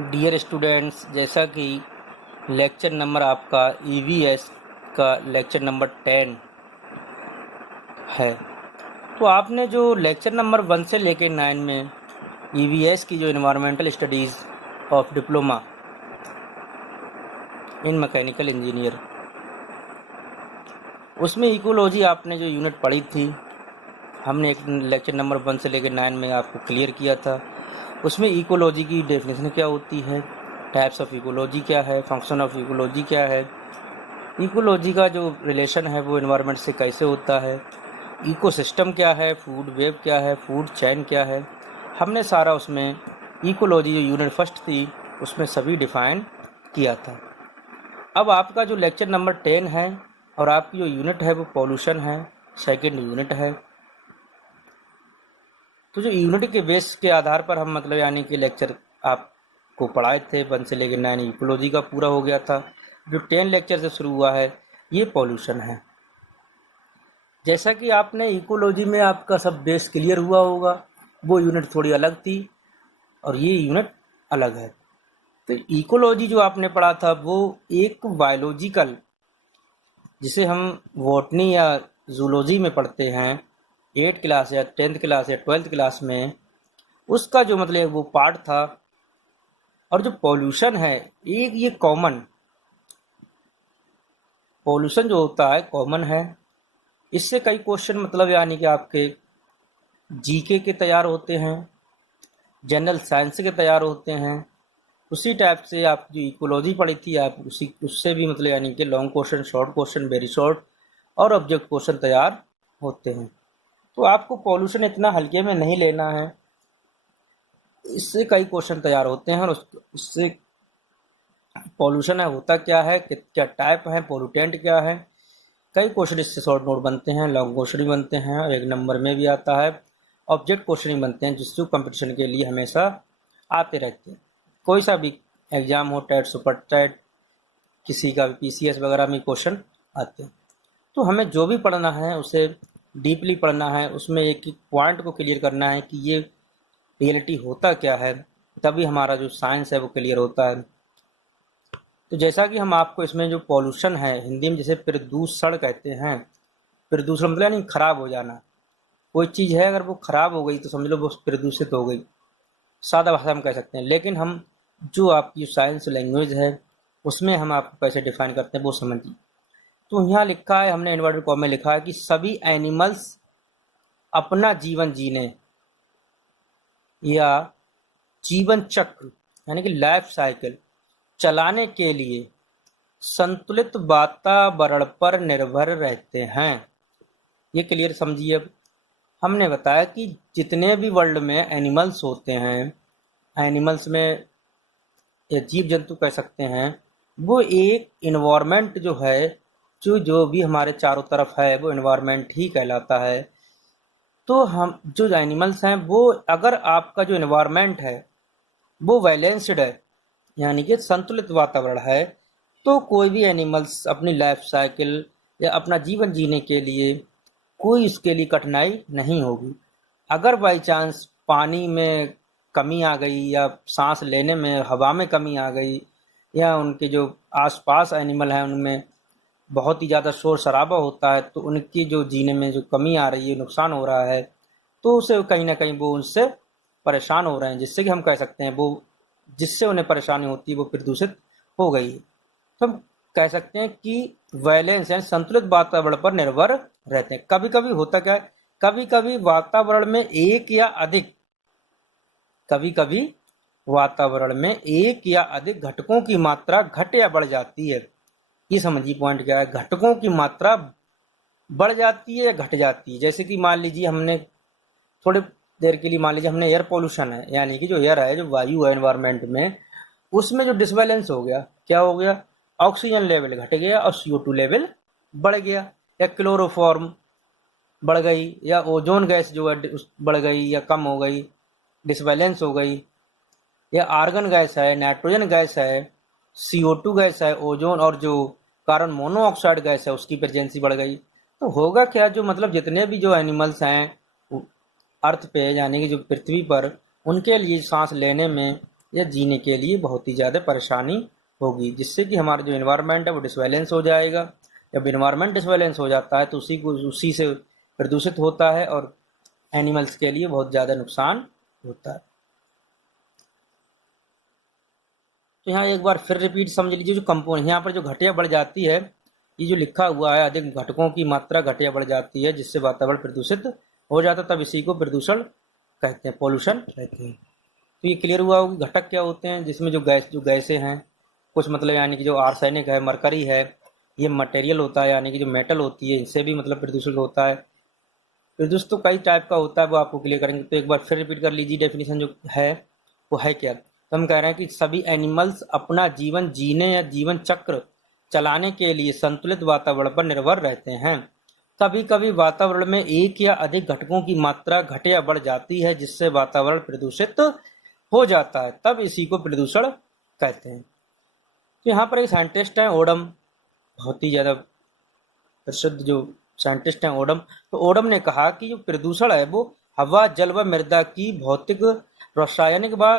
Dear students, जैसा कि lecture number आपका ईवीएस का लेक्चर नंबर 10 है, तो आपने जो लेक्चर नंबर 1 से लेकर 9 में ईवीएस की जो environmental studies of diploma in mechanical engineer, उसमें इकोलॉजी आपने जो यूनिट पढ़ी थी, हमने एक लेक्चर नंबर 1 से लेकर 9 में आपको क्लियर किया था। उसमें इकोलॉजी की डेफिनेशन क्या होती है, टाइप्स ऑफ इकोलॉजी क्या है, फंक्शन ऑफ इकोलॉजी क्या है, इकोलॉजी का जो रिलेशन है वो एनवायरनमेंट से कैसे होता है, इकोसिस्टम क्या है, फूड वेब क्या है, फूड चेन क्या है, हमने सारा उसमें इकोलॉजी जो यूनिट फर्स्ट थी उसमें सभी डिफाइन किया था। अब आपका जो लेक्चर नंबर 10 है और आपकी जो यूनिट है वो पॉल्यूशन है, सेकेंड यूनिट है। तो जो यूनिट के बेस के आधार पर हम यानी कि लेक्चर आपको पढ़ाए थे 1 से लेकर 9 इकोलॉजी का पूरा हो गया था। जो 10 लेक्चर से शुरू हुआ है ये पॉल्यूशन है। जैसा कि आपने इकोलॉजी में आपका सब बेस क्लियर हुआ होगा, वो यूनिट थोड़ी अलग थी और ये यूनिट अलग है। तो इकोलॉजी जो आपने पढ़ा था वो एक बायोलॉजिकल, जिसे हम बॉटनी या जूलॉजी में पढ़ते हैं 8th क्लास या 10th क्लास या 12th क्लास में, उसका जो वो पार्ट था। और जो पॉल्यूशन है एक ये कॉमन पॉल्यूशन जो होता है कॉमन है। इससे कई क्वेश्चन यानी कि आपके जीके के तैयार होते हैं, जनरल साइंस के तैयार होते हैं। उसी टाइप से आप जो इकोलॉजी पढ़ी थी आप उससे भी यानी कि long question, short question, very short और ऑब्जेक्ट क्वेश्चन तैयार होते हैं। तो आपको पॉल्यूशन इतना हल्के में नहीं लेना है, इससे कई क्वेश्चन तैयार होते हैं। और उससे पॉल्यूशन है होता क्या है, क्या टाइप है, पोल्यूटेंट क्या है, कई क्वेश्चन इससे शॉर्ट नोट बनते हैं, लॉन्ग क्वेश्चन भी बनते हैं और 1 नंबर में भी आता है, ऑब्जेक्ट क्वेश्चन भी बनते हैं जिससे कंपटीशन के लिए हमेशा आते रहते हैं। कोई सा भी एग्जाम हो, टेट, सुपर टेट, किसी का भी पीसीएस वगैरह में क्वेश्चन आते हैं। तो हमें जो भी पढ़ना है उसे डीपली पढ़ना है, उसमें एक एक पॉइंट को क्लियर करना है कि ये रियलिटी होता क्या है, तभी हमारा जो साइंस है वो क्लियर होता है। तो जैसा कि हम आपको इसमें जो पॉल्यूशन है हिंदी में जैसे प्रदूषण कहते हैं, प्रदूषण यानी खराब हो जाना। कोई चीज़ है अगर वो खराब हो गई तो समझ लो वो प्रदूषित हो गई, सादा भाषा में कह सकते हैं। लेकिन हम जो आपकी साइंस लैंग्वेज है उसमें हम आपको कैसे डिफाइन करते हैं वो समझिए। तो यहाँ लिखा है, हमने इन्वर्टेड कॉमा में लिखा है कि सभी एनिमल्स अपना जीवन जीने या जीवन चक्र यानी कि लाइफ साइकिल चलाने के लिए संतुलित वातावरण पर निर्भर रहते हैं। ये क्लियर समझिए। अब हमने बताया कि जितने भी वर्ल्ड में एनिमल्स होते हैं, एनिमल्स में या जीव जंतु कह सकते हैं, वो एक इन्वायरमेंट जो है, जो भी हमारे चारों तरफ है वो इन्वायरमेंट ही कहलाता है। तो हम जो एनिमल्स हैं वो, अगर आपका जो इन्वायरमेंट है वो बैलेंस्ड है यानी कि संतुलित वातावरण है, तो कोई भी एनिमल्स अपनी लाइफ साइकिल या अपना जीवन जीने के लिए कोई उसके लिए कठिनाई नहीं होगी। अगर बाई चांस पानी में कमी आ गई या सांस लेने में हवा में कमी आ गई या उनके जो आसपास एनिमल हैं उनमें बहुत ही ज़्यादा शोर शराबा होता है, तो उनकी जो जीने में जो कमी आ रही है, नुकसान हो रहा है, तो उसे कहीं ना कहीं वो उनसे परेशान हो रहे हैं, जिससे कि हम कह सकते हैं वो जिससे उन्हें परेशानी होती है वो प्रदूषित हो गई है। तो हम कह सकते हैं कि बैलेंस यानी संतुलित वातावरण पर निर्भर रहते हैं। कभी कभी होता क्या है, कभी कभी वातावरण में एक या अधिक घटकों की मात्रा घट या बढ़ जाती है। ये समझिए पॉइंट क्या है, घटकों की मात्रा बढ़ जाती है या घट जाती है। जैसे कि मान लीजिए हमने थोड़े देर के लिए मान लीजिए हमने एयर पोल्यूशन है, यानी कि जो एयर है, जो वायु है एनवायरनमेंट में, उसमें जो डिसबैलेंस हो गया, क्या हो गया, ऑक्सीजन लेवल घट गया और CO2 लेवल बढ़ गया, या क्लोरोफॉर्म बढ़ गई, या ओजोन गैस जो है बढ़ गई या कम हो गई, डिसबैलेंस हो गई, या आर्गन गैस है, नाइट्रोजन गैस है, CO2 गैस है, ओजोन और जो कार्बन मोनोऑक्साइड गैस है उसकी प्रेजेंसी बढ़ गई। तो होगा क्या, जो जितने भी जो एनिमल्स हैं अर्थ पे यानी कि जो पृथ्वी पर, उनके लिए सांस लेने में या जीने के लिए बहुत ही ज़्यादा परेशानी होगी, जिससे कि हमारा जो इन्वायरमेंट है वो डिसबैलेंस हो जाएगा। जब इन्वायरमेंट डिसबैलेंस हो जाता है तो उसी से प्रदूषित होता है और एनिमल्स के लिए बहुत ज़्यादा नुकसान होता है। तो यहाँ एक बार फिर रिपीट समझ लीजिए, जो कंपोनेंट यहाँ पर जो घटिया बढ़ जाती है, ये जो लिखा हुआ है अधिक घटकों की मात्रा घटिया बढ़ जाती है जिससे वातावरण प्रदूषित हो जाता है, तब इसी को प्रदूषण कहते हैं, पोल्यूशन कहते हैं। तो ये क्लियर हुआ होगा कि घटक क्या होते हैं, जिसमें जो गैसें हैं कुछ, मतलब यानी कि जो आर्सेनिक है, मरकरी है, ये मटेरियल होता है, यानी कि जो मेटल होती है, इनसे भी मतलब प्रदूषण होता है। प्रदूषण तो कई टाइप का होता है, वो आपको क्लियर करेंगे। तो एक बार फिर रिपीट कर लीजिए, डेफिनेशन जो है वो है क्या। तो हम कह रहे हैं कि सभी एनिमल्स अपना जीवन जीने या जीवन चक्र चलाने के लिए संतुलित वातावरण पर निर्भर रहते हैं। कभी कभी वातावरण में एक या अधिक घटकों की मात्रा घट या बढ़ जाती है जिससे वातावरण प्रदूषित हो जाता है, तब इसी को प्रदूषण कहते हैं। तो यहाँ पर एक साइंटिस्ट है ओडम, बहुत ही ज़्यादा प्रसिद्ध जो साइंटिस्ट हैं ओडम। तो ओडम ने कहा कि जो प्रदूषण है वो हवा, जल व मृदा की भौतिक, रासायनिक व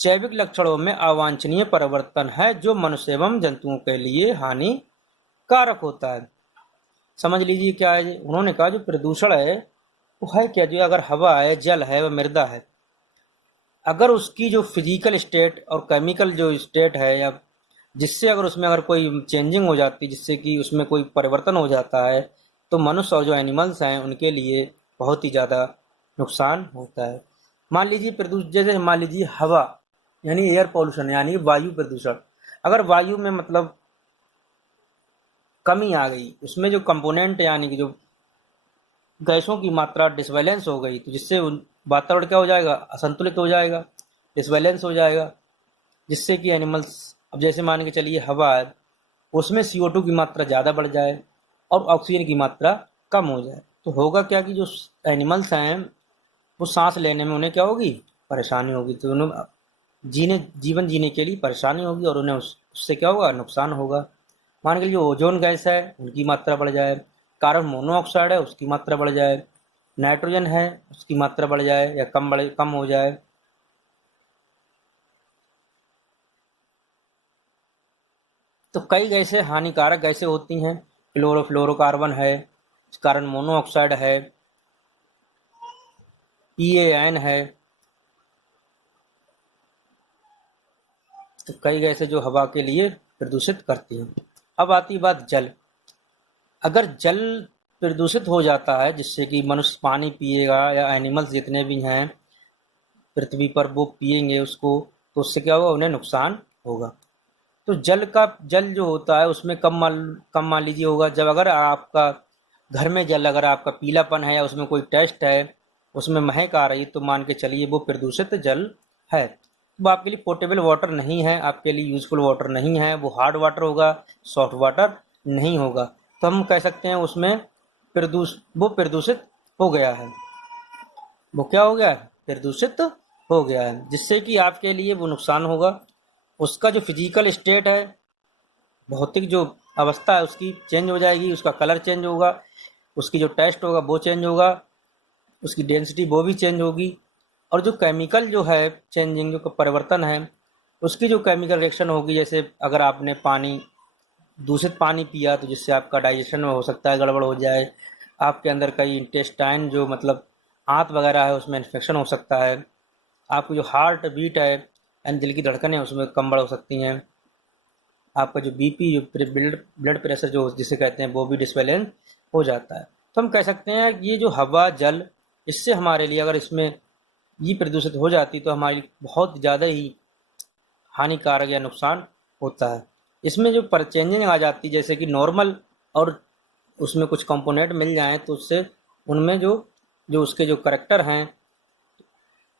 जैविक लक्षणों में अवांछनीय परिवर्तन है जो मनुष्य एवं जंतुओं के लिए हानिकारक होता है। समझ लीजिए क्या है। उन्होंने कहा जो प्रदूषण है वो है क्या, जो अगर हवा है, जल है व मृदा है, अगर उसकी जो फिजिकल स्टेट और केमिकल जो स्टेट है, या जिससे अगर उसमें अगर कोई चेंजिंग हो जाती है, जिससे कि उसमें कोई परिवर्तन हो जाता है, तो मनुष्य और जो एनिमल्स हैं उनके लिए बहुत ही ज़्यादा नुकसान होता है। मान लीजिए प्रदूषण, जैसे मान लीजिए हवा यानी एयर पॉल्यूशन, यानी वायु प्रदूषण। अगर वायु में मतलब कमी आ गई, उसमें जो कंपोनेंट यानी कि जो गैसों की मात्रा डिसबैलेंस हो गई, तो जिससे वातावरण क्या हो जाएगा, असंतुलित हो जाएगा, डिसबैलेंस हो जाएगा, जिससे कि एनिमल्स, अब जैसे मान के चलिए हवा है, उसमें CO2 की मात्रा ज़्यादा बढ़ जाए और ऑक्सीजन की मात्रा कम हो जाए, तो होगा क्या कि जो एनिमल्स हैं वो सांस लेने में उन्हें क्या होगी, परेशानी होगी। तो उन्हें जीवन जीने के लिए परेशानी होगी और उन्हें उससे क्या होगा, नुकसान होगा। मान के लिए ओजोन गैस है, उनकी मात्रा बढ़ जाए, कार्बन मोनोऑक्साइड है उसकी मात्रा बढ़ जाए, नाइट्रोजन है उसकी मात्रा बढ़ जाए या कम हो जाए, तो कई गैसें हानिकारक गैसें होती हैं। क्लोरोफ्लोरोकार्बन है, कार्बन मोनोऑक्साइड है, PAN है, तो कई गैसें जो हवा के लिए प्रदूषित करती हैं। अब आती बात जल। अगर जल प्रदूषित हो जाता है जिससे कि मनुष्य पानी पिएगा या एनिमल्स जितने भी हैं पृथ्वी पर वो पिएंगे उसको, तो उससे क्या होगा, उन्हें नुकसान होगा। तो जल जो होता है उसमें कम मान लीजिए होगा, जब अगर आपका घर में जल अगर आपका पीलापन है या उसमें कोई टेस्ट है, उसमें महक आ रही, तो मान के चलिए वो प्रदूषित जल है। वो आपके लिए पोर्टेबल वाटर नहीं है, आपके लिए यूजफुल वाटर नहीं है, वो हार्ड वाटर होगा, सॉफ्ट वाटर नहीं होगा। तो हम कह सकते हैं उसमें वो प्रदूषित हो गया है। वो क्या हो गया है, प्रदूषित हो गया है, जिससे कि आपके लिए वो नुकसान होगा। उसका जो फिजिकल स्टेट है, भौतिक जो अवस्था है उसकी चेंज हो जाएगी, उसका कलर चेंज होगा, उसकी जो टेस्ट होगा वो चेंज होगा, उसकी डेंसिटी वो भी चेंज होगी, और जो केमिकल जो है चेंजिंग जो परिवर्तन है, उसकी जो केमिकल रिएक्शन होगी, जैसे अगर आपने दूषित पानी पिया तो जिससे आपका डाइजेशन में हो सकता है गड़बड़ हो जाए, आपके अंदर कई इंटेस्टाइन जो मतलब आंत वगैरह है उसमें इन्फेक्शन हो सकता है, आपकी जो हार्ट बीट है यानी दिल की धड़कन है उसमें कम बढ़ हो सकती हैं, आपका जो BP जो ब्लड प्रेशर जो जिसे कहते हैं वो भी डिसबैलेंस हो जाता है। तो हम कह सकते हैं ये जो हवा जल, इससे हमारे लिए अगर इसमें ये प्रदूषित हो जाती तो हमारी बहुत ज़्यादा ही हानिकारक या नुकसान होता है। इसमें जो पर चेंजिंग आ जाती है, जैसे कि नॉर्मल और उसमें कुछ कंपोनेंट मिल जाएं तो उससे उनमें जो जो उसके जो करेक्टर हैं,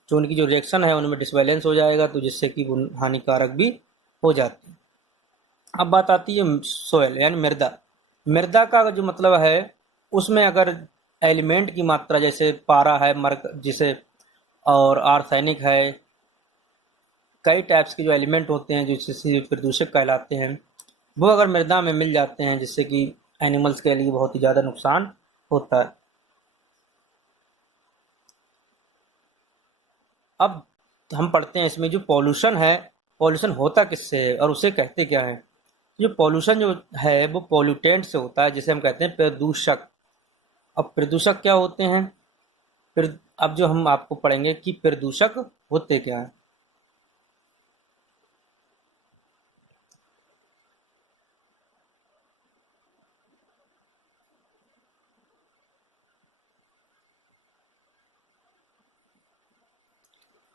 जो उनकी जो रिएक्शन है उनमें डिसबैलेंस हो जाएगा, तो जिससे कि वो हानिकारक भी हो जाती है। अब बात आती है सोयल यानी मृदा। मृदा का जो मतलब है उसमें अगर एलिमेंट की मात्रा, जैसे पारा है, मर्क जिसे, और आर्सेनिक है, कई टाइप्स के जो एलिमेंट होते हैं जो जिससे प्रदूषक कहलाते हैं, वो अगर मृदा में मिल जाते हैं जिससे कि एनिमल्स के लिए बहुत ही ज़्यादा नुकसान होता है। अब तो हम पढ़ते हैं इसमें जो पॉल्यूशन है, पॉल्यूशन होता किससे है और उसे कहते क्या है। जो पॉल्यूशन जो है वो पॉल्यूटेंट से होता है, जिसे हम कहते हैं प्रदूषक। अब प्रदूषक क्या होते हैं, फिर अब जो हम आपको पढ़ेंगे कि प्रदूषक होते क्या हैं।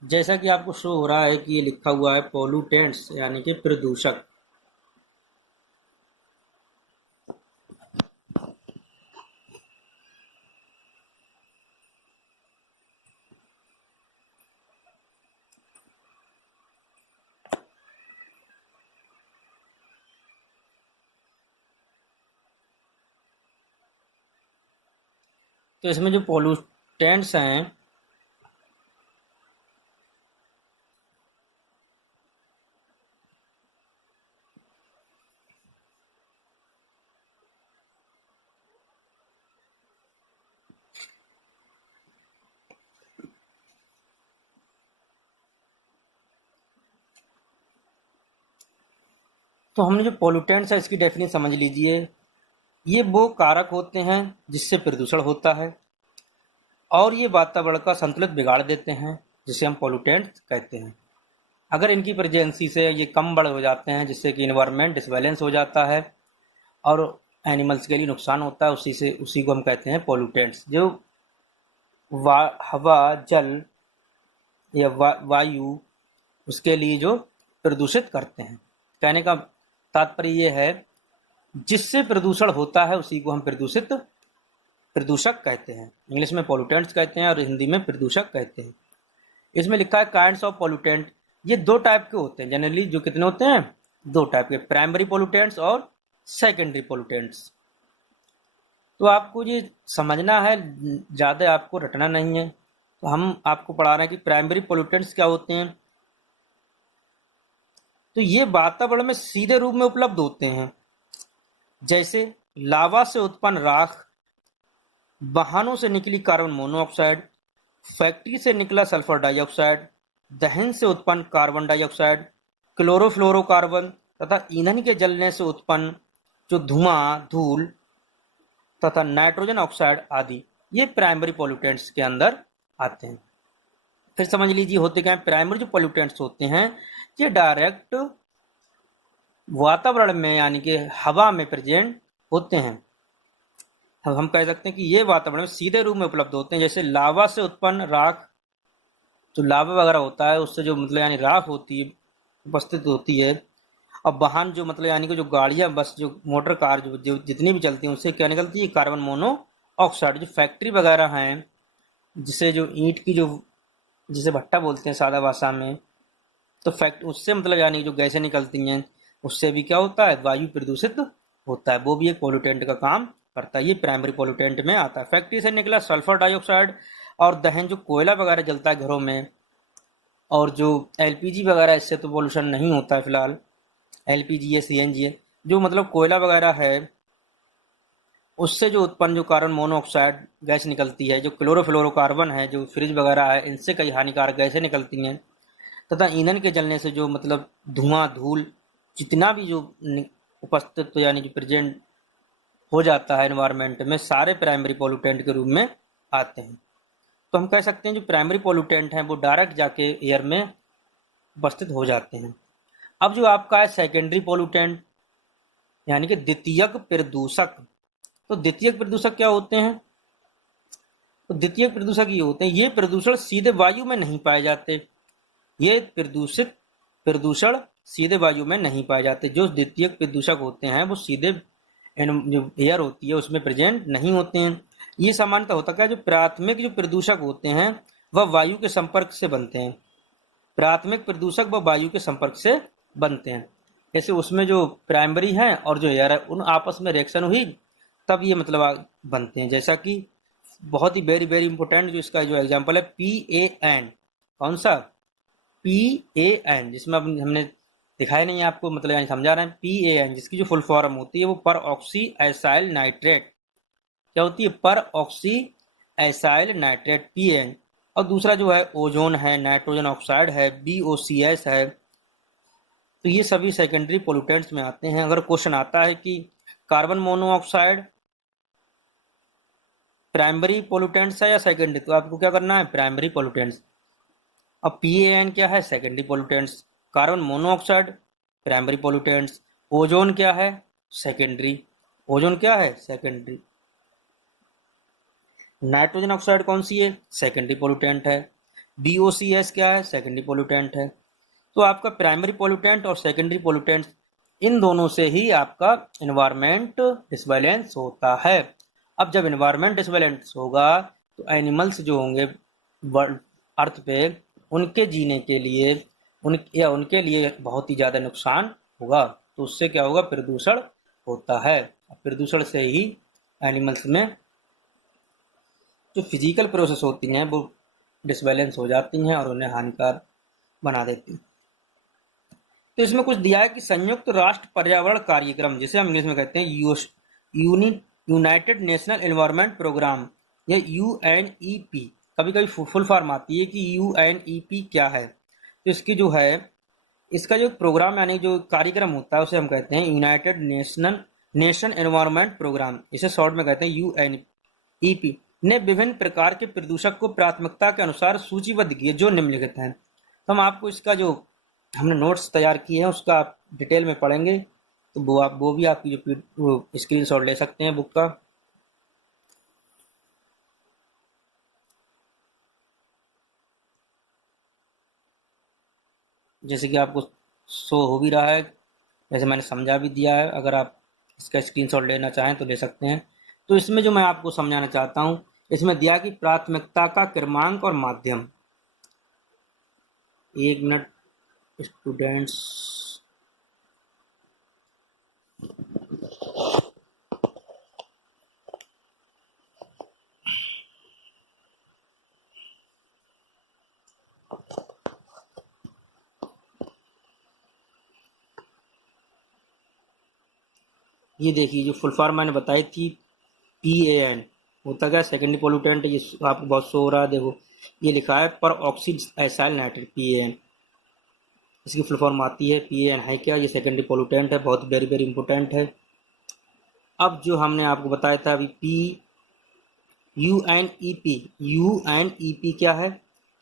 जैसा कि आपको शो हो रहा है कि ये लिखा हुआ है पॉल्यूटेंट्स यानी कि प्रदूषक। तो इसमें जो पॉल्यूटेंट्स हैं, तो हमने जो पॉल्यूटेंट्स है इसकी डेफिनेशन समझ लीजिए। ये वो कारक होते हैं जिससे प्रदूषण होता है और ये वातावरण का संतुलित बिगाड़ देते हैं, जिसे हम पॉल्यूटेंट्स कहते हैं। अगर इनकी प्रेजेंसी से ये कम बड़े हो जाते हैं, जिससे कि इन्वायरमेंट डिसबैलेंस हो जाता है और एनिमल्स के लिए नुकसान होता है, उसी को हम कहते हैं पॉल्यूटेंट्स। जो हवा, जल या वायु, उसके लिए जो प्रदूषित करते हैं। कहने का तात्पर्य ये है, जिससे प्रदूषण होता है उसी को हम प्रदूषक कहते हैं। इंग्लिश में पॉल्यूटेंट्स कहते हैं और हिंदी में प्रदूषक कहते हैं। इसमें लिखा है काइंड्स ऑफ पॉल्यूटेंट। ये दो टाइप के होते हैं जनरली। जो कितने होते हैं? दो टाइप के, प्राइमरी पॉल्यूटेंट्स और सेकेंडरी पॉल्यूटेंट्स। तो आपको ये समझना है, ज़्यादा आपको रटना नहीं है। तो हम आपको पढ़ा रहे हैं कि प्राइमरी पॉल्यूटेंट्स क्या होते हैं। तो ये वातावरण में सीधे रूप में उपलब्ध होते हैं, जैसे लावा से उत्पन्न राख, वाहनों से निकली कार्बन मोनोऑक्साइड, फैक्ट्री से निकला सल्फर डाइऑक्साइड, दहन से उत्पन्न कार्बन डाइऑक्साइड, क्लोरोफ्लोरोकार्बन तथा ईंधन के जलने से उत्पन्न जो धुआं, धूल तथा नाइट्रोजन ऑक्साइड आदि, ये प्राइमरी पॉल्यूटेंट्स के अंदर आते हैं। फिर समझ लीजिए होते क्या है। प्राइमरी जो पॉल्यूटेंट्स होते हैं ये डायरेक्ट वातावरण में यानी कि हवा में प्रेजेंट होते हैं। अब हम कह सकते हैं कि ये वातावरण में सीधे रूप में उपलब्ध होते हैं। जैसे लावा से उत्पन्न राख, जो लावा वगैरह होता है उससे जो मतलब यानी राख होती है, उपस्थित होती है। अब वाहन जो मतलब यानी कि जो गाड़ियां, बस, जो मोटर कार, जो जितनी भी चलती हैं, उससे क्या निकलती है? Carbon monoxide. जो फैक्ट्री वगैरह हैं, जिसे जो ईंट की जो जिसे भट्टा बोलते हैं सादा भाषा में, तो उससे मतलब यानी जो गैसें निकलती हैं उससे भी क्या होता है? वायु प्रदूषित होता है। वो भी एक पॉल्यूटेंट का काम करता है। ये प्राइमरी पॉल्यूटेंट में आता है। फैक्ट्री से निकला सल्फर डाइऑक्साइड और दहन, जो कोयला वगैरह जलता है घरों में, और जो एलपीजी वगैरह, इससे तो पोल्यूशन नहीं होता है फिलहाल। एलपीजी है, सीएनजी है, जो मतलब कोयला वगैरह है, उससे जो उत्पन्न जो कार्बन मोनोऑक्साइड गैस निकलती है, जो क्लोरोफ्लोरोकार्बन है, जो फ्रिज वगैरह है, इनसे कई हानिकारक गैसें निकलती हैं। तथा ईंधन के जलने से जो मतलब धुआं, धूल, जितना भी जो उपस्थित यानी जो प्रेजेंट हो जाता है एनवायरनमेंट में, सारे प्राइमरी पॉल्यूटेंट के रूप में आते हैं। तो हम कह सकते हैं जो प्राइमरी पॉल्यूटेंट हैं वो डायरेक्ट जाके एयर में उपस्थित हो जाते हैं। अब जो आपका है सेकेंडरी पॉल्यूटेंट यानी कि द्वितीयक प्रदूषक। तो द्वितीयक प्रदूषक क्या होते हैं? तो द्वितीयक प्रदूषक ये होते हैं, ये प्रदूषण सीधे वायु में नहीं पाए जाते। ये प्रदूषण सीधे वायु में नहीं पाए जाते। जो द्वितीयक प्रदूषक होते हैं वो सीधे जो एयर होती है उसमें प्रेजेंट नहीं होते हैं। ये सामान्यतः होता क्या है, जो प्राथमिक जो प्रदूषक होते हैं वह वायु के संपर्क से बनते हैं। प्राथमिक प्रदूषक व वायु के संपर्क से बनते हैं। जैसे उसमें जो प्राइमरी है और जो एयर है, उन आपस में रिएक्शन हुई तब ये मतलब बनते हैं। जैसा कि बहुत ही वेरी वेरी इंपॉर्टेंट जो इसका जो एग्जांपल है PAN। कौन सा? PAN, जिसमें अब हमने दिखाया नहीं है आपको, मतलब यानी समझा रहे हैं। PAN जिसकी जो फुल फॉर्म होती है वो पर ऑक्सी एसाइल नाइट्रेट। क्या होती है? पर ऑक्सी एसाइल नाइट्रेट, PAN। और दूसरा जो है ओजोन है, नाइट्रोजन ऑक्साइड है, BOCS है। तो ये सभी सेकेंडरी पोल्यूटेंट्स में आते हैं। अगर क्वेश्चन आता है कि कार्बन मोनोऑक्साइड प्राइमरी पोल्यूटेंट्स है या सेकेंडरी, तो आपको क्या करना है, प्राइमरी पोल्यूटेंट्स। अब PAN क्या है, secondary pollutants. Carbon monoxide primary pollutants. Ozone क्या है, सेकेंडरी। ओजोन क्या है, सेकेंडरी। नाइट्रोजन ऑक्साइड कौन सी है, सेकेंडरी पोल्यूटेंट है। BOCS क्या है, सेकेंडरी पोल्यूटेंट है। तो आपका प्राइमरी पोल्यूटेंट और सेकेंडरी पोल्यूटेंट, इन दोनों से ही आपका इन्वायरमेंट डिसबैलेंस होता है। अब जब इन्वायरमेंट डिसबैलेंस होगा तो एनिमल्स जो होंगे अर्थ पे, उनके जीने के लिए उनके लिए बहुत ही ज़्यादा नुकसान होगा। तो उससे क्या होगा, प्रदूषण होता है। प्रदूषण से ही एनिमल्स में जो फिजिकल प्रोसेस होती हैं वो डिसबैलेंस हो जाती हैं और उन्हें हानिकारक बना देती हैं। तो इसमें कुछ दिया है कि संयुक्त राष्ट्र पर्यावरण कार्यक्रम, जिसे हम इंग्लिश में कहते हैं यूनाइटेड नेशनल एनवायरनमेंट प्रोग्राम या UNEP। कभी कभी फुल फॉर्म आती है कि UNEP क्या है। तो इसकी जो है, इसका जो प्रोग्राम यानी जो कार्यक्रम होता है उसे हम कहते हैं यूनाइटेड नेशन एनवायरनमेंट प्रोग्राम। इसे शॉर्ट में कहते हैं UNEP। ने विभिन्न प्रकार के प्रदूषक को प्राथमिकता के अनुसार सूचीबद्ध किए जो निम्नलिखित हैं। तो हम आपको इसका जो हमने नोट्स तैयार किए हैं उसका आप डिटेल में पढ़ेंगे, तो वो भी आपकी जो स्क्रीनशॉट ले सकते हैं बुक का। जैसे कि आपको शो हो भी रहा है, जैसे मैंने समझा भी दिया है। अगर आप इसका स्क्रीनशॉट लेना चाहें तो ले सकते हैं। तो इसमें जो मैं आपको समझाना चाहता हूँ, इसमें दिया कि प्राथमिकता का क्रमांक और माध्यम। एक मिनट स्टूडेंट्स, ये देखिए जो फुल फॉर्म मैंने बताई थी PAN होता क्या, सेकेंडरी पोल्यूटेंट। ये आपको बहुत शो हो रहा है, देखो ये लिखा है पर ऑक्सीड एसाइल नाइट्रेट, PAN। इसकी फुल फॉर्म आती है। PAN है क्या, ये सेकेंडरी पोल्यूटेंट है, बहुत वेरी वेरी इंपॉर्टेंट है। अब जो हमने आपको बताया था अभी UNEP क्या है,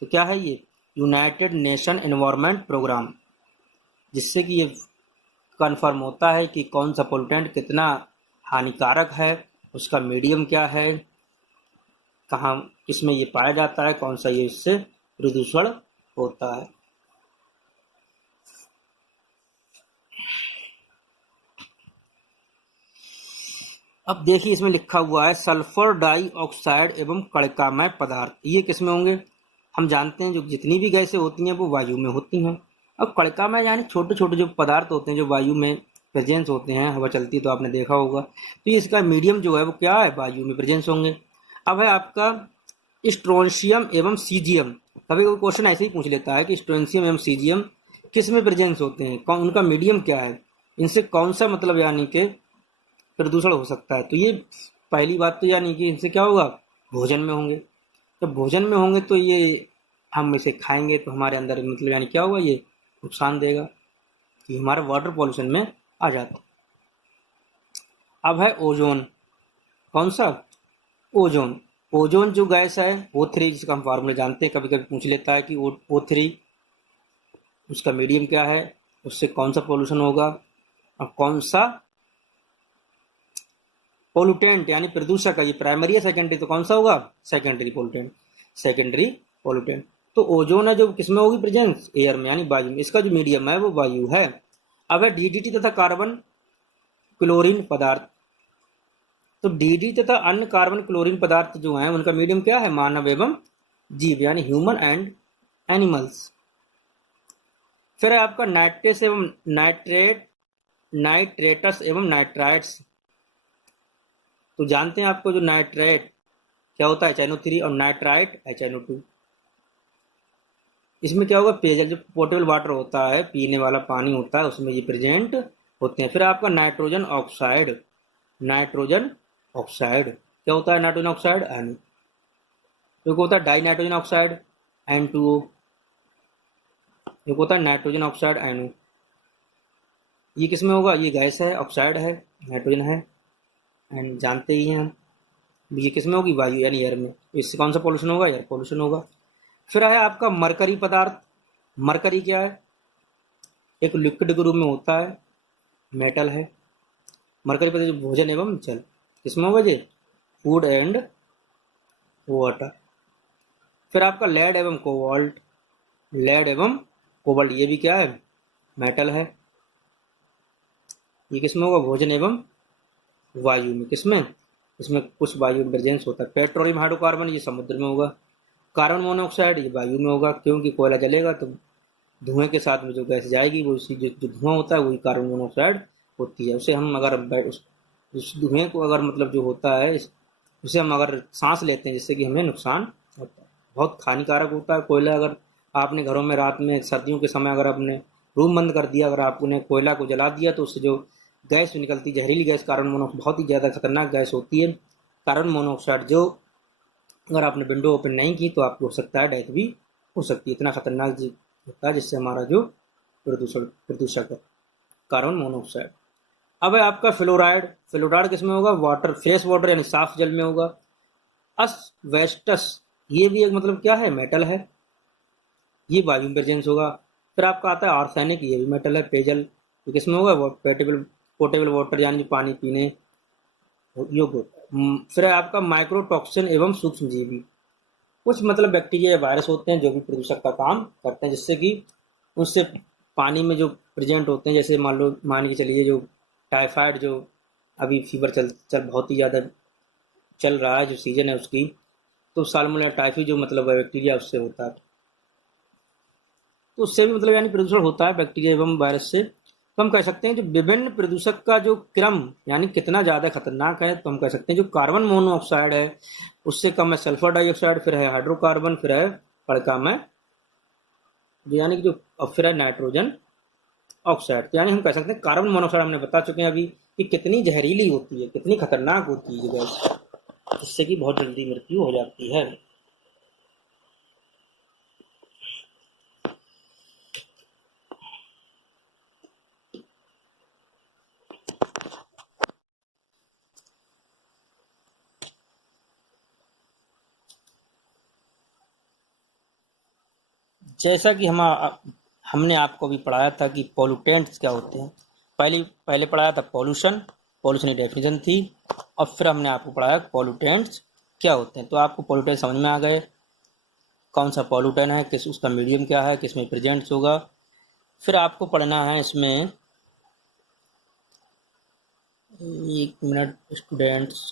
तो क्या है ये, यूनाइटेड नेशन एनवायरनमेंट प्रोग्राम, जिससे कि ये कन्फर्म होता है कि कौन सा पोल्यूटेंट कितना हानिकारक है, उसका मीडियम क्या है, कहाँ किसमें ये पाया जाता है, कौन सा ये इससे प्रदूषण होता है। अब देखिए इसमें लिखा हुआ है सल्फर डाइऑक्साइड एवं कणिकामय पदार्थ, ये किसमें होंगे, हम जानते हैं जो जितनी भी गैसें होती हैं वो वायु में होती हैं। अब कणिकामय यानी छोटे छोटे जो पदार्थ होते हैं जो वायु में प्रेजेंस होते हैं, हवा चलती तो आपने देखा होगा। तो ये इसका मीडियम जो है वो क्या है, वायु में प्रेजेंस होंगे। अब है आपका स्ट्रोंशियम एवं सीजियम। कभी कोई क्वेश्चन ऐसे ही पूछ लेता है कि स्ट्रोंशियम एवं सीजियम किस में प्रेजेंस होते हैं, कौन उनका मीडियम क्या है, इनसे कौन सा मतलब यानी कि प्रदूषण हो सकता है। तो ये पहली बात तो यानी कि इनसे क्या होगा, भोजन में होंगे। जब भोजन में होंगे तो ये हम इसे खाएंगे तो हमारे अंदर मतलब यानी क्या होगा, ये नुकसान देगा, कि हमारा वाटर पॉल्यूशन में आ जाता है। अब है ओजोन, कौन सा, ओजोन। ओजोन जो गैस है O3, जिसका हम फार्मूला जानते हैं, कभी कभी पूछ लेता है कि O3 उसका मीडियम क्या है, उससे कौन सा पोल्यूशन होगा, और कौन सा पोल्यूटेंट यानी प्रदूषक है, ये प्राइमरी है सेकेंडरी, तो कौन सा होगा, सेकेंडरी पोल्यूटेंट, सेकेंडरी पोल्यूटेंट। तो ओजोन है जो किसमें होगी प्रेजेंस, एयर में यानी वायु में, इसका जो मीडियम है वो वायु है। अब है DDT तथा कार्बन क्लोरीन पदार्थ। तो DDT तथा अन्य कार्बन क्लोरीन पदार्थ जो हैं उनका मीडियम क्या है, मानव एवं जीव यानी ह्यूमन एंड एनिमल्स। फिर है आपका नाइट्रेस एवं नाइट्रेटस एवं नाइट्राइट्स। तो जानते हैं आपको जो नाइट्रेट क्या होता है, HNO3, और नाइट्राइट HNO2। इसमें क्या होगा, पेयजल जो पोर्टेबल वाटर होता है, पीने वाला पानी होता है, उसमें ये प्रेजेंट होते हैं। फिर आपका नाइट्रोजन ऑक्साइड, नाइट्रोजन ऑक्साइड क्या होता है, नाइट्रोजन ऑक्साइड तो होता है डाई नाइट्रोजन ऑक्साइड, N2O, एक होता है नाइट्रोजन ऑक्साइड NO। ये किस में होगा? ये गैस है, ऑक्साइड है, नाइट्रोजन है, एंड जानते ही हैं हम। ये किस में होगी? वायु यानी एयर में। इससे कौन सा पॉल्यूशन होगा? एयर पॉल्यूशन होगा। फिर है आपका मरकरी पदार्थ। मरकरी क्या है? एक लिक्विड के रूप में होता है, मेटल है। मरकरी पदार्थ भोजन एवं जल किसमें होगा? ये फूड एंड वाटर। फिर आपका लेड एवं कोबाल्ट। लेड एवं कोबाल्ट ये भी क्या है? मेटल है। ये किसमें होगा? भोजन एवं वायु में। किसमें? इसमें कुछ वायु प्रेजेंस होता है। पेट्रोलियम हाइड्रोकार्बन ये समुद्र में होगा। कार्बन मोनोऑक्साइड ये वायु में होगा, क्योंकि कोयला जलेगा तो धुएं के साथ में जो गैस जाएगी वो उसी जो धुआं होता है वही कार्बन मोनोऑक्साइड होती है। उसे हम अगर उस धुएं को अगर मतलब जो होता है उसे हम अगर सांस लेते हैं जिससे कि हमें नुकसान होता है, बहुत हानिकारक होता है कोयला। अगर आपने घरों में रात में सर्दियों के समय अगर आपने रूम बंद कर दिया, अगर आपने कोयला को जला दिया तो उससे जो गैस निकलती जहरीली गैस कार्बन मोनोऑक्साइड बहुत ही ज़्यादा खतरनाक गैस होती है कार्बन मोनोऑक्साइड, जो अगर आपने विंडो ओपन नहीं की तो आपको हो सकता है डेथ भी हो सकती है। इतना खतरनाक होता है जिससे हमारा जो प्रदूषक है कार्बन मोनोऑक्साइड। अब है आपका फ्लोराइड। फ्लोराइड किसमें होगा? वाटर, फ्रेश वाटर यानी साफ जल में होगा। असवेस्टस ये भी एक मतलब क्या है? मेटल है, ये वायु में प्रेजेंस होगा। फिर आपका आता है आर्सेनिक, ये भी मेटल है, पेयजल। तो किसमें होगा? पोर्टेबल पोर्टेबल वाटर यानी जो पानी पीने योग्य होता है। फिर है आपका माइक्रोटॉक्सिन एवं सूक्ष्म जीवी। कुछ मतलब बैक्टीरिया या वायरस होते हैं जो भी प्रदूषक का काम करते हैं, जिससे कि उससे पानी में जो प्रेजेंट होते हैं, जैसे मान के चलिए जो टाइफाइड जो अभी फीवर चल बहुत ही ज़्यादा चल रहा है, जो सीजन है उसकी, तो साल्मोनेला टाइफी जो मतलब बैक्टीरिया उससे होता है, तो उससे भी मतलब यानी प्रदूषण होता है बैक्टीरिया एवं वायरस से। तो हम कह सकते हैं जो विभिन्न प्रदूषक का जो क्रम यानी कितना ज़्यादा खतरनाक है, तो हम कह सकते हैं जो कार्बन मोनोऑक्साइड है उससे कम है सल्फर डाइऑक्साइड, फिर है हाइड्रोकार्बन, फिर है कड़का में जो यानी कि जो फिर है नाइट्रोजन ऑक्साइड। तो यानी हम कह सकते हैं कार्बन मोनोऑक्साइड हमने बता चुके हैं अभी कि कितनी जहरीली होती है, कितनी खतरनाक होती है गैस, जिससे कि बहुत जल्दी मृत्यु हो जाती है। जैसा कि हमने आपको अभी पढ़ाया था कि पॉल्यूटेंट्स क्या होते हैं। पहले पढ़ाया था पॉल्यूशन, पॉल्यूशन की डेफिनेशन थी, और फिर हमने आपको पढ़ाया पॉल्यूटेंट्स क्या होते हैं। तो आपको पॉल्यूटेंट समझ में आ गए, कौन सा पॉल्यूटेंट है, किस उसका मीडियम क्या है, किस में प्रेजेंट्स होगा। फिर आपको पढ़ना है इसमें, एक मिनट स्टूडेंट्स,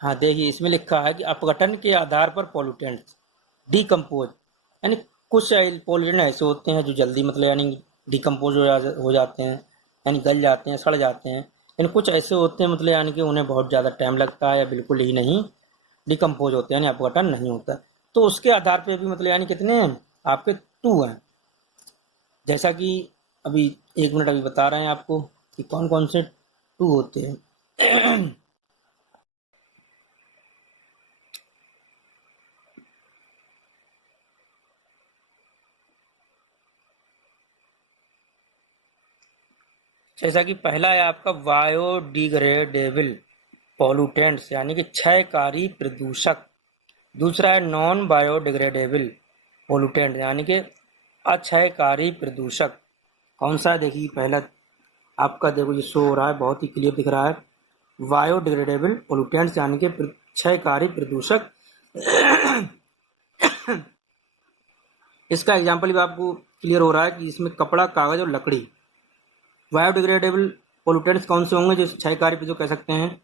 हाँ देखिए इसमें लिखा है कि अपघटन के आधार पर पॉल्यूटेंट्स डीकम्पोज, यानी कुछ पॉल्यूटेंट ऐसे होते हैं जो जल्दी मतलब यानी डिकम्पोज हो जाते हैं, यानी गल जाते हैं, सड़ जाते हैं। यानी कुछ ऐसे होते हैं मतलब यानी कि उन्हें बहुत ज़्यादा टाइम लगता है या बिल्कुल ही नहीं डिकम्पोज होते हैं, यानी अपघटन नहीं होता। तो उसके आधार पर भी मतलब यानी कितने हैं आपके? 2 हैं। जैसा कि अभी 1 मिनट अभी बता रहे हैं आपको कि कौन कौन से 2 होते हैं। जैसा कि पहला है आपका बायोडिग्रेडेबल पॉल्यूटेंट्स यानी कि क्षयकारी प्रदूषक। दूसरा है नॉन बायोडिग्रेडेबल पोल्यूटेंट यानी कि अक्षयकारी प्रदूषक। कौन सा है? देखिए पहला आपका देखो ये शो हो रहा है, बहुत ही क्लियर दिख रहा है, बायोडिग्रेडेबल पोल्यूटेंट्स यानी कि क्षयकारी प्रदूषक। इसका एग्जाम्पल भी आपको क्लियर हो रहा है कि इसमें कपड़ा, कागज और लकड़ी। बायोडिग्रेडेबल पोल्यूटेंट्स कौन से होंगे जो क्षयकारी प्रदूषक कह सकते हैं?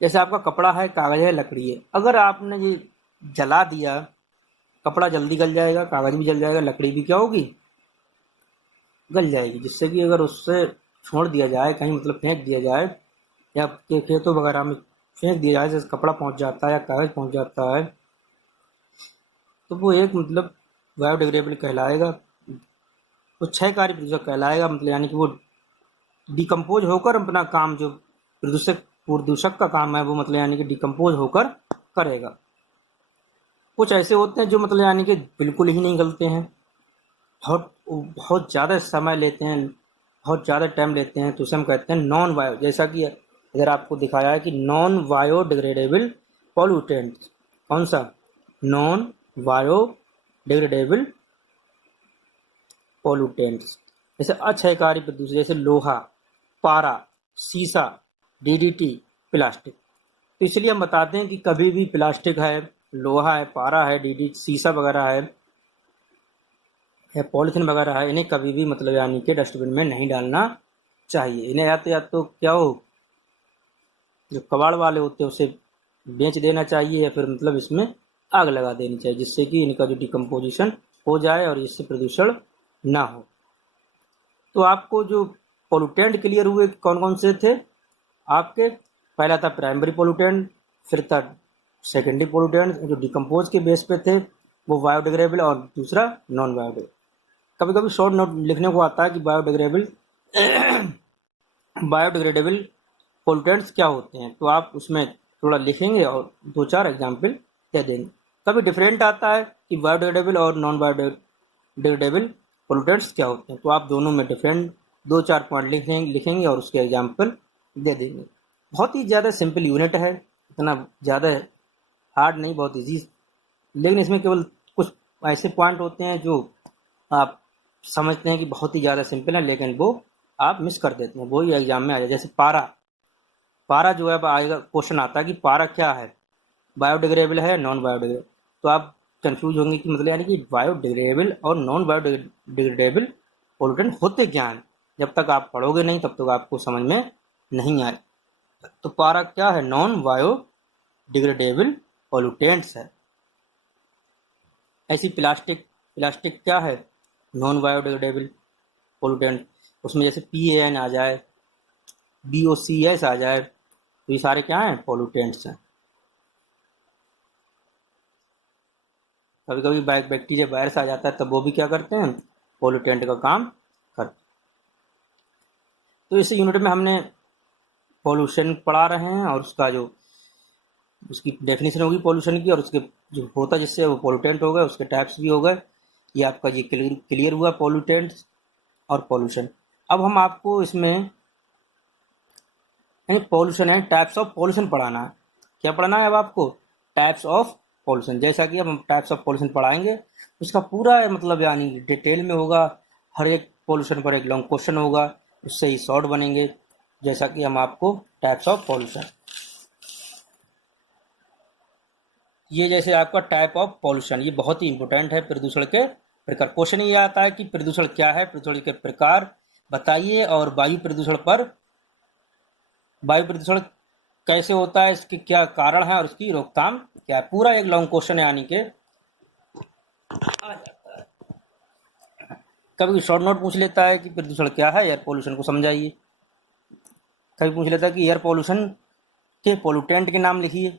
जैसे आपका कपड़ा है, कागज है, लकड़ी है। अगर आपने ये जला दिया, कपड़ा जल्दी गल जाएगा, कागज भी जल जाएगा, लकड़ी भी क्या होगी? गल जाएगी। जिससे कि अगर उससे छोड़ दिया जाए कहीं मतलब फेंक दिया जाए या खेतों वगैरह में फेंक दिया जाए, जैसे कपड़ा पहुंच जाता है या कागज़ पहुंच जाता है, तो वो एक मतलब बायोडिग्रेडेबल कहलाएगा, वो क्षयकारी प्रदूषक कहलाएगा। मतलब यानी कि वो डिकम्पोज होकर अपना काम, जो प्रदूषक प्रदूषक का काम है वो मतलब यानी कि डिकम्पोज होकर करेगा। कुछ ऐसे होते हैं जो मतलब यानी कि बिल्कुल ही नहीं गलते हैं, बहुत बहुत ज़्यादा समय लेते हैं, बहुत ज़्यादा टाइम लेते हैं, तो उसे हम कहते हैं नॉन बायो। जैसा कि इधर आपको दिखाया है कि नॉन बायोडिग्रेडेबल पॉल्यूटेंट, कौन सा, नॉन बायोडिग्रेडेबल पॉल्यूटेंट्स, जैसे अक्षयकारी प्रदूषक, जैसे लोहा, पारा, सीसा, डीडीटी, प्लास्टिक। तो इसलिए हम बताते हैं कि कभी भी प्लास्टिक है, लोहा है, पारा है, डीडी सीसा वगैरह है या पॉलीथीन वगैरह है, इन्हें कभी भी मतलब यानी कि डस्टबिन में नहीं डालना चाहिए। इन्हें या तो क्या हो, जो कबाड़ वाले होते हैं उसे बेच देना चाहिए, या फिर मतलब इसमें आग लगा देनी चाहिए, जिससे कि इनका जो डिकम्पोजिशन हो जाए और इससे प्रदूषण ना हो। तो आपको जो पोल्यूटेंट क्लियर हुए कौन कौन से थे आपके, पहला था प्राइमरी पोल्यूटेंट, फिर था सेकेंडरी पोल्यूटेंट जो डिकम्पोज के बेस पे थे वो बायोडिग्रेडेबल, और दूसरा नॉन बायोडिग्रेडेबल। कभी कभी शॉर्ट नोट लिखने को आता है कि बायोडिग्रेडेबल बायोडिग्रेडेबल पोल्यूटेंट्स क्या होते हैं, तो आप उसमें थोड़ा लिखेंगे और दो चार एग्जाम्पल दे देंगे। कभी डिफरेंट आता है कि बायोडिग्रेडेबल और नॉन बायोडिग्रेडेबल पोल्यूटेंट्स क्या होते हैं, तो आप दोनों में डिफरेंट दो चार पॉइंट लिखेंगे और उसके एग्जाम्पल दे देंगे। बहुत ही ज़्यादा सिंपल यूनिट है, इतना ज़्यादा हार्ड नहीं, बहुत इजी, लेकिन इसमें केवल कुछ ऐसे पॉइंट होते हैं जो आप समझते हैं कि बहुत ही ज़्यादा सिंपल है, लेकिन वो आप मिस कर देते हैं, वो ही एग्जाम में आ जाए। जैसे पारा, पारा जो है अब आएगा क्वेश्चन आता है कि पारा क्या है, बायोडिग्रेडेबल है या नॉन बायोडिग्रेडेबल, तो आप कंफ्यूज होंगे कि मतलब यानी कि बायोडिग्रेडेबल और नॉन बायोडिग्रेडेबल पोल्यूटेंट होते क्या हैं। जब तक आप पढ़ोगे नहीं तब तक आपको समझ में नहीं आए। तो पारा क्या है, नॉन बायोडिग्रेडेबल पोल्यूटेंट्स है। ऐसी प्लास्टिक, प्लास्टिक क्या है, नॉन बायोडिग्रेडेबल पोल्यूटेंट, उसमें जैसे PAN आ जाए, BOCS आ जाए, तो ये सारे क्या हैं, पोल्यूटेंट्स हैं। कभी कभी बैक्टीरिया वायरस आ जाता है तब वो भी क्या करते हैं, पोल्यूटेंट का काम करते हैं। तो इस यूनिट में हमने पोल्यूशन पढ़ा रहे हैं और उसका जो उसकी डेफिनेशन होगी पोल्यूशन की, और उसके जो होता जिससे वो पोल्यूटेंट हो गए, उसके टाइप्स भी हो गए। ये आपका ये क्लियर हुआ पोल्यूटेंट्स और पोल्यूशन। अब हम आपको इसमें यानी पोल्यूशन है, टाइप्स ऑफ पोल्यूशन पढ़ाना है। क्या पढ़ना है अब आपको, टाइप्स ऑफ पोल्यूशन। जैसा कि अब हम टाइप्स ऑफ पोल्यूशन पढ़ाएंगे, उसका पूरा मतलब यानी डिटेल में होगा, हर एक पोल्यूशन पर एक लॉन्ग क्वेश्चन होगा, उससे ही शॉर्ट बनेंगे। जैसा कि हम आपको टाइप्स ऑफ पोल्यूशन, ये जैसे आपका टाइप ऑफ पोल्यूशन, ये बहुत ही इंपॉर्टेंट है। प्रदूषण के प्रकार, क्वेश्चन ये आता है कि प्रदूषण क्या है, प्रदूषण के प्रकार बताइए, और वायु प्रदूषण पर, वायु प्रदूषण कैसे होता है, इसके क्या कारण है और उसकी रोकथाम क्या है, पूरा एक लॉन्ग क्वेश्चन यानी कि आ जाता है। कभी शॉर्ट नोट पूछ लेता है कि प्रदूषण क्या है, एयर पोल्यूशन को समझाइए। कभी पूछ लेता है कि एयर पोल्यूशन के पोल्यूटेंट के नाम लिखिए।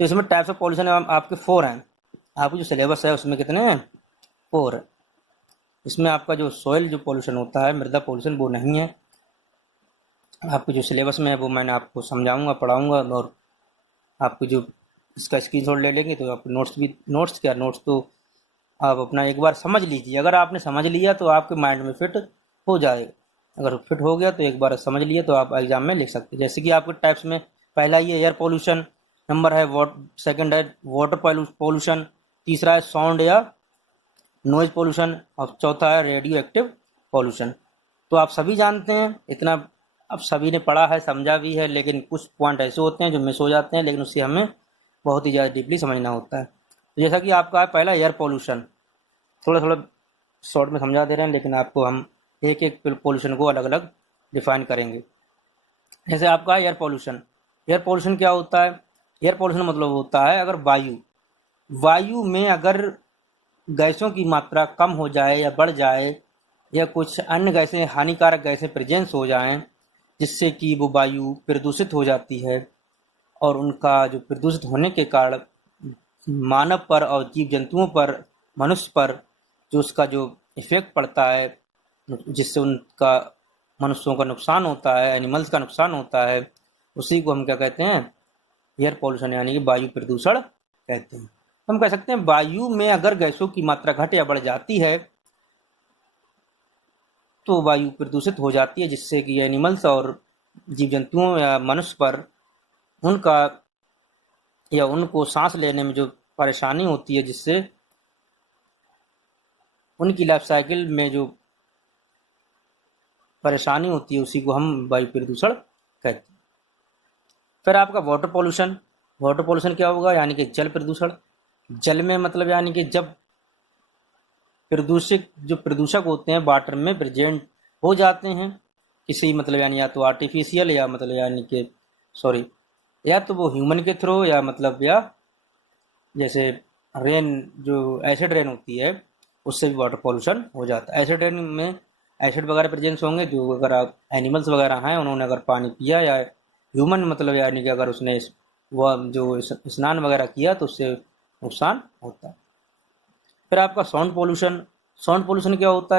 तो इसमें टाइप्स ऑफ पोल्यूशन आपके 4 हैं। आपको जो सिलेबस है उसमें कितने हैं, 4 है। इसमें आपका जो सॉइल जो पोल्यूशन होता है, मृदा पोल्यूशन, वो नहीं है। आपको जो सिलेबस में है वो मैंने आपको समझाऊंगा, पढ़ाऊंगा, और आपको जो इसका स्क्रीनशॉट ले लेंगे तो आपको नोट्स तो आप अपना एक बार समझ लीजिए। अगर आपने समझ लिया तो आपके माइंड में फिट हो जाएगा। अगर फिट हो गया तो एक बार समझ लिया तो आप एग्जाम में लिख सकते हैं। जैसे कि आपके टाइप्स में पहला ये एयर पोल्यूशन, नंबर है सेकंड है वाटर पोल्यूशन, तीसरा है साउंड या नॉइज पोल्यूशन, और चौथा है रेडियो एक्टिव पोल्यूशन। तो आप सभी जानते हैं, इतना अब सभी ने पढ़ा है, समझा भी है, लेकिन कुछ पॉइंट ऐसे होते हैं जो मिस हो जाते हैं, लेकिन उससे हमें बहुत ही ज़्यादा डीपली समझना होता है। तो जैसा कि आपका है पहला एयर पोल्यूशन, थोड़ा थोड़ा शॉर्ट में समझा दे रहे हैं, लेकिन आपको हम एक एक पोल्यूशन को अलग अलग डिफाइन करेंगे। जैसे आपका है एयर पोल्यूशन। एयर पोल्यूशन क्या होता है, एयर पोल्यूशन मतलब होता है अगर वायु में अगर गैसों की मात्रा कम हो जाए या बढ़ जाए, या कुछ अन्य गैसें, हानिकारक गैसें प्रेजेंस हो जाएं, जिससे कि वो वायु प्रदूषित हो जाती है, और उनका जो प्रदूषित होने के कारण मानव पर और जीव जंतुओं पर, मनुष्य पर जो उसका जो इफेक्ट पड़ता है, जिससे उनका मनुष्यों का नुकसान होता है, एनिमल्स का नुकसान होता है, उसी को हम क्या कहते हैं, एयर पॉल्यूशन यानी कि वायु प्रदूषण कहते हैं। हम कह सकते हैं वायु में अगर गैसों की मात्रा घट या बढ़ जाती है तो वायु प्रदूषित हो जाती है, जिससे कि एनिमल्स और जीव जंतुओं या मनुष्य पर उनका या उनको सांस लेने में जो परेशानी होती है, जिससे उनकी लाइफ साइकिल में जो परेशानी होती है, उसी को हम वायु प्रदूषण कहते हैं। फिर आपका वाटर पॉल्यूशन। वाटर पॉल्यूशन क्या होगा, यानी कि जल प्रदूषण। जल में मतलब यानी कि जब प्रदूषक होते हैं वाटर में प्रेजेंट हो जाते हैं किसी मतलब यानी या तो आर्टिफिशियल या मतलब यानी कि सॉरी या तो वो ह्यूमन के थ्रू या मतलब या जैसे रेन जो एसिड रेन होती है उससे भी वाटर पॉल्यूशन हो जाता है। एसिड रेन में एसिड वगैरह प्रेजेंस होंगे, जो अगर आप एनिमल्स वगैरह हैं उन्होंने अगर पानी पिया या ह्यूमन मतलब यानी कि अगर उसने वह जो स्नान वगैरह किया तो उससे नुकसान होता है। फिर आपका साउंड पोल्यूशन। साउंड पोल्यूशन क्या होता है,